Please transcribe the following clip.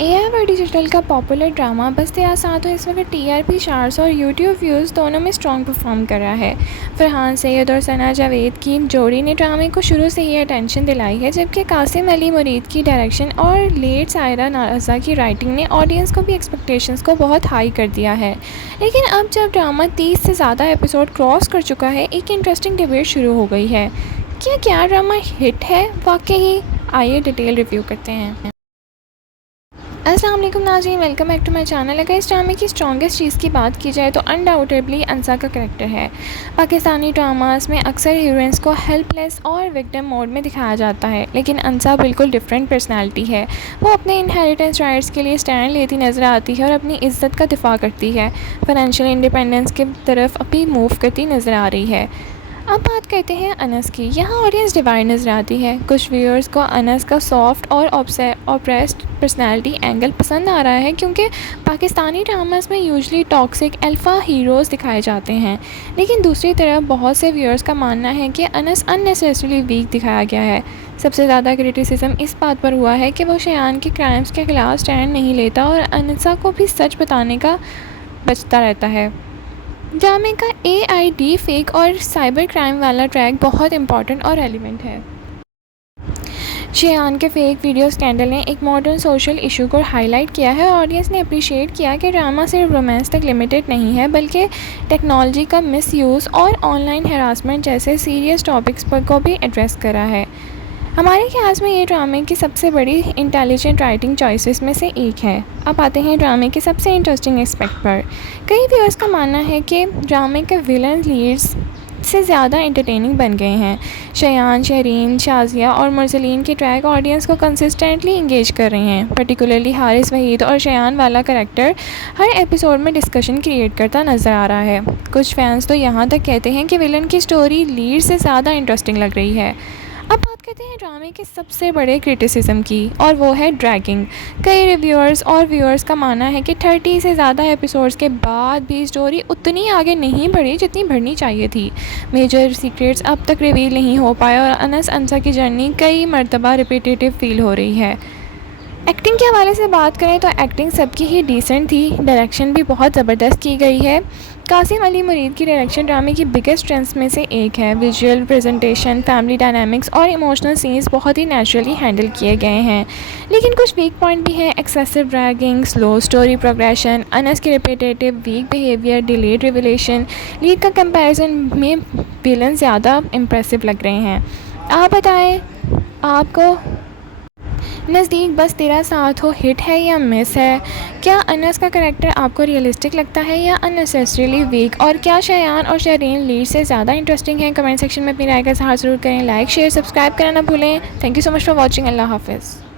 AI digital का popular drama बस तेरा साथ हो इस वक्त टीआरपी चार्ट्स और यूट्यूब व्यूज़ दोनों में स्ट्रॉन्ग परफॉर्म कर रहा है। फरहान सैयद और सना जावेद की जोड़ी ने ड्रामे को शुरू से ही अटेंशन दिलाई है, जबकि कासिम अली मुरीद की डायरेक्शन और लेट सायरा नाज़ा की राइटिंग ने ऑडियंस को भी एक्सपेक्टेशंस को बहुत हाई कर दिया है। लेकिन अब जब ड्रामा 30 से ज़्यादा एपिसोड क्रॉस कर चुका है, एक इंटरेस्टिंग डिबेट शुरू हो गई है। क्या ड्रामा हिट है वाकई? आइए डिटेल रिव्यू करते हैं। अस्सलाम वालेकुम नाज़रीन, welcome back to my channel. अगर इस ड्रामे की स्ट्रॉन्गेस्ट चीज़ की बात की जाए तो अनडाउटेबली अंसा का करैक्टर है। पाकिस्तानी ड्रामास में अक्सर हीरोइंस को हेल्पलेस और विक्टिम मोड में दिखाया जाता है, लेकिन अंसा बिल्कुल डिफरेंट पर्सनैलिटी है। वो अपने इनहेरिटेंस राइट्स के लिए स्टैंड लेती नज़र आती है और अपनी इज़्ज़त का दिफा करती है। फाइनेंशियल इंडिपेंडेंस की तरफ अभी मूव करती नज़र आ रही है। अब बात करते हैं अनस की। यहाँ ऑडियंस डिवाइड नज़र आती है। कुछ व्यूअर्स को अनस का सॉफ्ट और ऑप्रेस्ड पर्सनालिटी एंगल पसंद आ रहा है, क्योंकि पाकिस्तानी ड्रामास में यूजुअली टॉक्सिक अल्फ़ा हीरोज़ दिखाए जाते हैं। लेकिन दूसरी तरफ बहुत से व्यूअर्स का मानना है कि अनस अननेसेसरीली वीक दिखाया गया है। सबसे ज़्यादा क्रिटिसिज्म इस बात पर हुआ है कि वो शयान के क्राइम्स के ख़िलाफ़ स्टैंड नहीं लेता और अनसा को भी सच बताने का बचता रहता है। ड्रामे का एआई फेक और साइबर क्राइम वाला ट्रैक बहुत इंपॉर्टेंट और रेलिवेंट है। शयान के फेक वीडियो स्कैंडल ने एक मॉडर्न सोशल इशू को हाईलाइट किया है। ऑडियंस ने अप्रिशिएट किया कि ड्रामा सिर्फ रोमांस तक लिमिटेड नहीं है, बल्कि टेक्नोलॉजी का मिसयूज़ और ऑनलाइन हरासमेंट जैसे सीरियस टॉपिक्स पर को भी एड्रेस करा है। हमारे ख्याल में ये ड्रामे की सबसे बड़ी इंटेलिजेंट राइटिंग चॉइसेस में से एक है। अब आते हैं ड्रामे के सबसे इंटरेस्टिंग एस्पेक्ट पर। कई व्यूअर्स का मानना है कि ड्रामे के विलन लीड्स से ज़्यादा एंटरटेनिंग बन गए हैं। शयान, शहरीन, शाजिया और मरसलीन के ट्रैक ऑडियंस को कंसिस्टेंटली इंगेज कर रहे हैं। पर्टिकुलरली हारिस वहीद और शयान वाला करैक्टर हर एपिसोड में डिस्कशन क्रिएट करता नज़र आ रहा है। कुछ फैंस तो यहाँ तक कहते हैं कि विलन की स्टोरी लीड से ज़्यादा इंटरेस्टिंग लग रही है। अब बात करते हैं ड्रामे के सबसे बड़े क्रिटिसिज्म की, और वो है ड्रैगिंग। कई रिव्यूअर्स और व्यूअर्स का मानना है कि 30 से ज़्यादा एपिसोड्स के बाद भी स्टोरी उतनी आगे नहीं बढ़ी जितनी बढ़नी चाहिए थी। मेजर सीक्रेट्स अब तक रिवील नहीं हो पाए और अनस अंसा की जर्नी कई मरतबा रिपीटेटिव फील हो रही है। एक्टिंग के हवाले से बात करें तो एक्टिंग सबकी ही डिसेंट थी। डायरेक्शन भी बहुत ज़बरदस्त की गई है। कासिम अली मुरीद की डायरेक्शन ड्रामे की बिगेस्ट स्ट्रेंथ्स में से एक है। विजुअल प्रेजेंटेशन, फैमिली डायनामिक्स और इमोशनल सीन्स बहुत ही नेचुरली हैंडल किए गए हैं। लेकिन कुछ वीक पॉइंट भी हैं। Excessive dragging, slow story progression, अनस की repetitive weak behaviour, delayed revelation, lead का कंपैरिजन में विलन ज़्यादा इम्प्रेसिव लग रहे हैं। आप बताएं, आपको नज़दीक बस तेरा साथ हो हिट है या मिस है? क्या अनस का करैक्टर आपको रियलिस्टिक लगता है या अननेसेसरीली वीक? और क्या शयान और शरीन लीड से ज़्यादा इंटरेस्टिंग है? कमेंट सेक्शन में अपनी राय का इज़हार ज़रूर करें। लाइक, शेयर, सब्सक्राइब करना ना भूलें। Thank you so much for watching. अल्लाह हाफिज़।